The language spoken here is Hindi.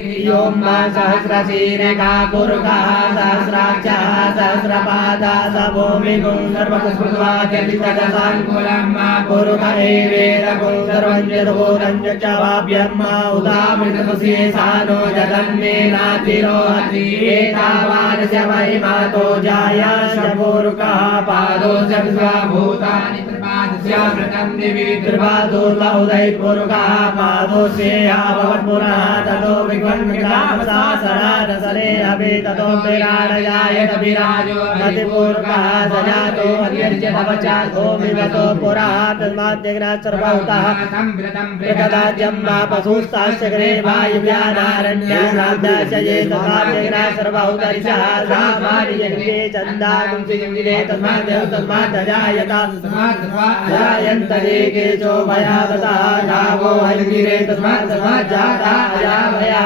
यों मा सहस्रशीर्षा पुरुषः सहस्राक्षः सहस्रपादः स भूमिगुं सर्वतस्पृत्वा चलितदसाङ्कुलं मा पुरुष एवेदगुं सर्वं यद्भूतं च वाप्यं मा उदामृतमशेषानो जगन्मेनातिरोहति एतावान् च महिमातो जायाश्च पुरुषः पादो च विश्वभूतानि त्रिपादस्यामृतं दिवि त्रिपादोर्वा उदयपुरुषः पादोस्येह भवत्पुरः ततो विग्वन्मिकामसासरादसरे अभि ततो विराडयायत विराजो मतिपूर्वः सजातो अत्यर्च्यतवचातो विवतो पुरः तन्माद्यग्नाः सर्वभूतः प्रकदाज्यं वा पशुस्ताश्च गृहे वायुव्यानारण्यानाब्दाश्च ये तथाद्यग्नाः सर्वभूतरिषः सामान्यजगते चन्दागुंसिजमिरे तस्माद् जायन्त ये केचो भयादतः गावो हरिगिरे तस्मात् जाता अजाभया